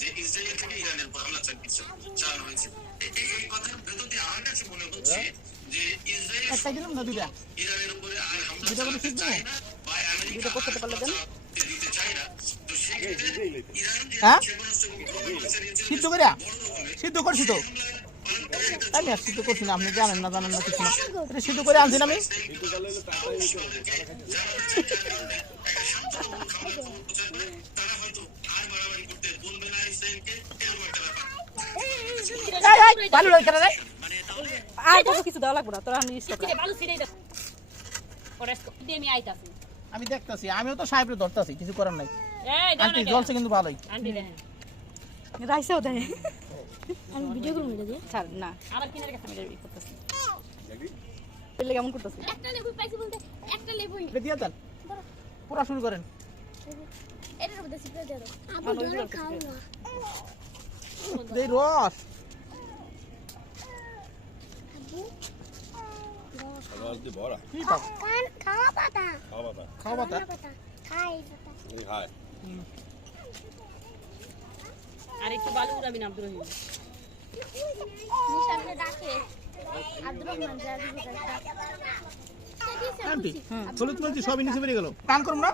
যে ইসরায়েল থেকে ইরানের উপর হামলা চালিয়েছে চালানো হয়েছে। এই কথার ভেতর দিয়ে আমার কাছে মনে হচ্ছে যে ইসরায়েল দুইটা ইরানের উপরে আর হামলা করে চালাতে সিদ্ধ? চায় না বা আমেরিকা করতে পারলে দেন। দিতে চায় না তো সেক্ষেত্রে ইরান যে হ্যাঁ? সিদ্ধ করিয়া? সিদ্ধ করছি তো সিদ্ধ করছি না আপনি জানেন না জানেন না কিছু না। এটা সিদ্ধ করে আনছি না। আমি ভালো লাগে রে? আর কিছু দেওয়া লাগবে না? তোরা আমি ভালো ছিড়েই দেখো। ওরে দিয়ে আমি আইতাছি। আমি দেখতাছি আমিও তো সাহেবরে ধরতাছি কিছু করার নাই। এই দাও আন্টি না জ্বলছে কিন্তু ভালোই। আন্টি দেখেন রাইসেও দেয়। আমি ভিডিও করব এটা দিয়ে। ছাড় না। আবার কিনার কাছে আমি ই করতেছি। পেলে কেমন করতেছি? একটা লেবু পাইছি বলতে একটা লেবু এটা দিয়ে দেন। পুরা শুরু করেন। এটার মধ্যে দিয়ে দাও আবু ধরে খাও না এই রস। রস দিয়ে ভরা কি পাবো? খাওয়া পাতা। খাওয়া পাতা। খাও বাতা পাতা। খাই পাতা এই খায়। আর একটু বালু উড়াবি না আব্দুর রহিম। নিশানে ডাকে। আব্দুর রহমান আন্টি হলুদ মরিচ সবই নিচে বেরিয়ে গেল। টান করুন না।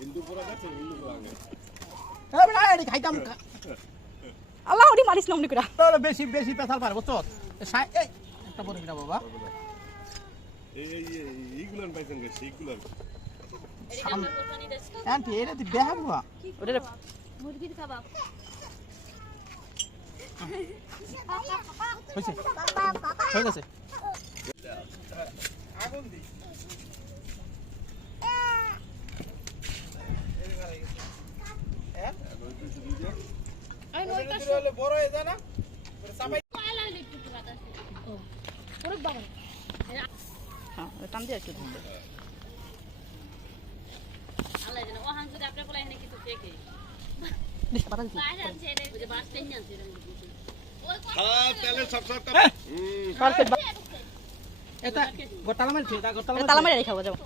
হিন্দু পোড়া গেছে হিন্দু পোড়া আগে। এই বেটা, এটি খাইতাম। মারিস না অমনি করে। তাহলে বেশি বেশি পেশাল পারে বুঝছ? এই একটা বড় কিনা বাবা। এই এই এই- এইগুলান পাইছেন গে সেইগুলান। আন্টি এটা তুই বেহা বাবা ওটা মুরগির কাবাব হয়েছে হয়ে গেছে বড় হয়ে যায় না? হ্যাঁ টান দিয়ে একটু ধরবে। হ্যাঁ তাহলে সব সব পারফেক্ট এটা গোটালা মারি গোটালা মারি রেখে যাব।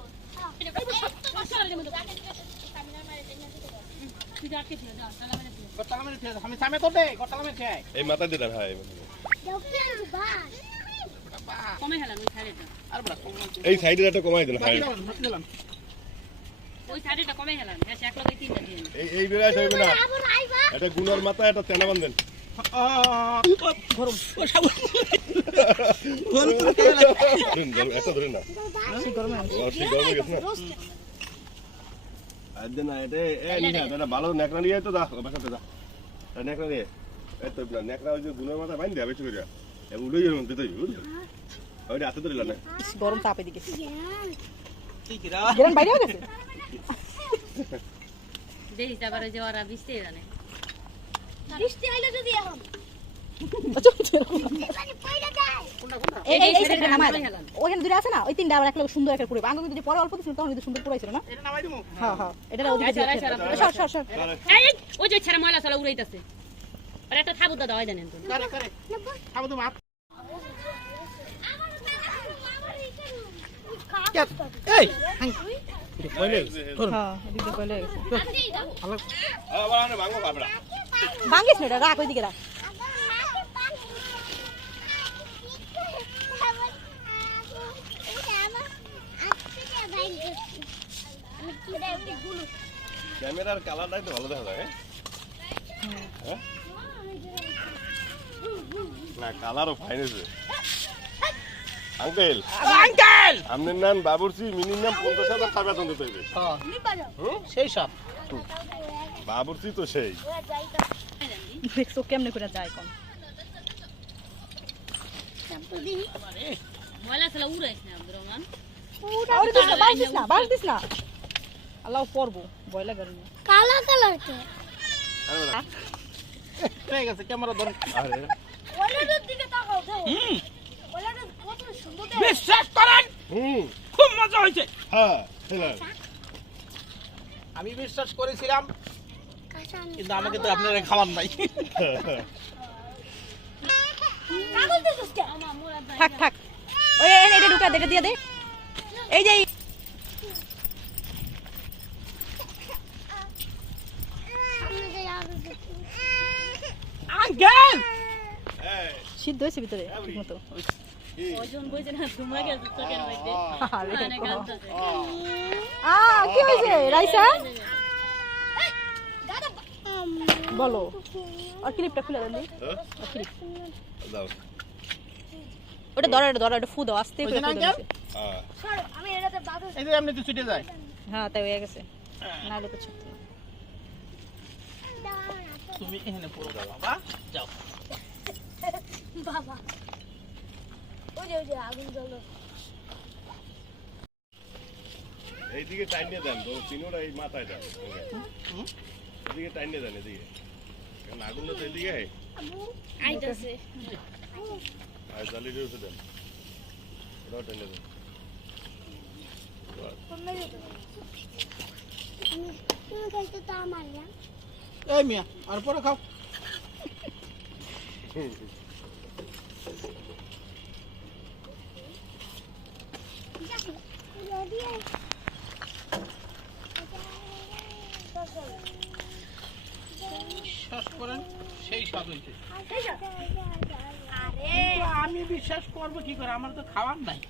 এই মাথা দেন হ্যাঁ এই সাইডের একটা কমাই হ্যাঁ দিলাম দিলাম হ্যাঁ। এই বেড়া হইবে না এটা গুনার মাথা এটা তেনা বান্ধেন গরম সাবু একটা ধরে না গরম হয়ে গেছে না আর দে না এটা এ নিনা এটা ভালো নেকড়া নিয়ে তো দা বাসাতে দা এটা নেকড়া নিয়ে এই না নেকড়া ওই যে গুনার মাথা বাইন দেবে বেশি করে এ উড়ে যাবে দিতে ওইটা হাতে ধরে না। গরম তাপে দিকে ঠিক রা? গেলেন বাইরে গেছে? দেখিস আবার যে ওরা বৃষ্টি জানে বৃষ্টি আইলে যদি এখন। আচ্ছা, ওখানে দুটো আছে না? ওই তিনটা আবার একলগে সুন্দর একটা পুরো পরে অল্প দিছিল তখন কিন্তু সুন্দর পুরাইছিল না? এটা হ্যাঁ হ্যাঁ। এটা ওদিকে দিয়ে সর সর সর। এই এই, ওই যে ছেড়ে ময়লা চলা উড়াইতেছে। আর একটা থাবুত দাদা হয় জানেন তো। করে করে? খাব তো মাপ এই! কইলে হ্যাঁ এদিকে কইলে গেছে। আবার আনে ভাঙো কাপড়া ভাঙ্গিস না এটা রাখ ওইদিকে রাখ। ক্যামেরার কালারটাই তো ভালো দেখা যায় হ্যাঁ? না কালারও ফাইন হয়েছে। Uncle uncle! আপনার নাম বাবুরসি মিনির নাম পঞ্চাশ হাজার টাকা বেতন দিতে হইবে সেই সব। বাবুরসি তো সেই। দেখছ কেমনে করে যায় কোন ময়লা না আব্দুর রহমান আরে দিস না বাস না বাস দিস না। আল্লাহ পড়ব ভয় লাগে কালা কালার কে হয়ে গেছে ক্যামেরা ধরেন আরে। ওলাদের দিকে তাকাও তো ওলাদের কত সুন্দর বিশ্বাস করেন? হুম। খুব মজা হয়েছে। হ্যাঁ আমি বিশ্বাস করেছিলাম কিন্তু আমাকে তো আপনারা খাওয়ার নাই। থাক থাক। ওই এটা ঢুকা দে, এটা দিয়ে দে। এই আঙ্কেল! সিদ্ধ হয়েছে ভিতরে ঠিক মতো কি হয়েছে? রাইসা? বলো। আর ক্লিপটা খুলে হ্যাঁ? দাও। ওটা ধরো এটা ধরো এটা ফু দাও হ্যাঁ এই যে এমনি তো ছুটে যায়। হ্যাঁ তাই হয়ে গেছে। নাহলে তো ছুটতো তুমি এখানে পুরো বাবা। যাও। বাবা। ওই যে ওই যে আগুন জ্বলো। এইদিকে টাইনে দেন তো তিনোটা এই মাথায় হুম? এদিকে টাইনে দেন এদিকে। কারণ আগুনটা তো এদিকে আইতাছে। আর জালি রয়েছে দেন। ওটাও টাইনে দেন তুমি খাইতে তা আমার না এই মিয়া আর পরে খাও। বিশ্বাস করেন সেই স্বাদ আমি বিশ্বাস করব কি করে? আমার তো খাওয়ার নাই।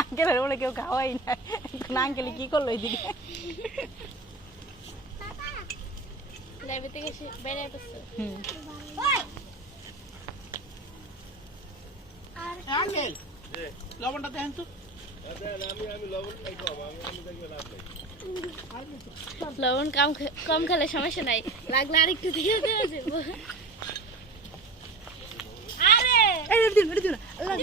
আঙ্কেলের বলে কেউ খাওয়াই না এখন আঙ্কেলে কি করল এদিকে? লবণটা দেখেন তো। লবণ কম লবণ কম কম খেলে সমস্যা নাই। লাগলে আর একটু দিয়ে দেওয়া যাবে। আরে এই এটা দিন এটা দিন আল্লাহ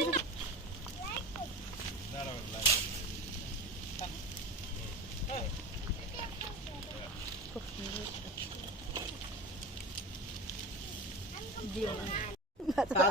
হাত দিয়ে হাত ধুয়ে লেগে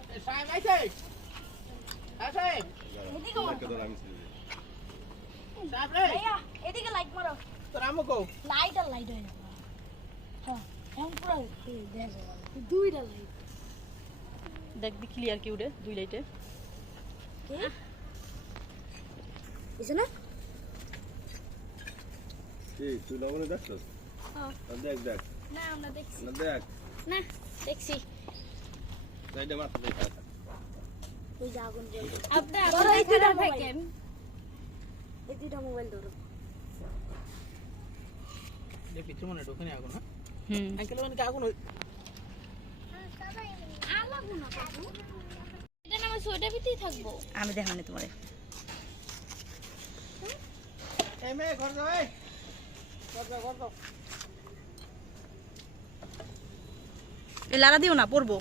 দেখবি ক্লিয়ার কি উঠে দুই লাইটে না তুই লবণে দেখছস। দেখ দেখ। না আমরা দেখছি। না দেখ। না দেখছি। মাথা দেখা নি আমি তোমারে। ঘর এই লারা দিও না পড়ব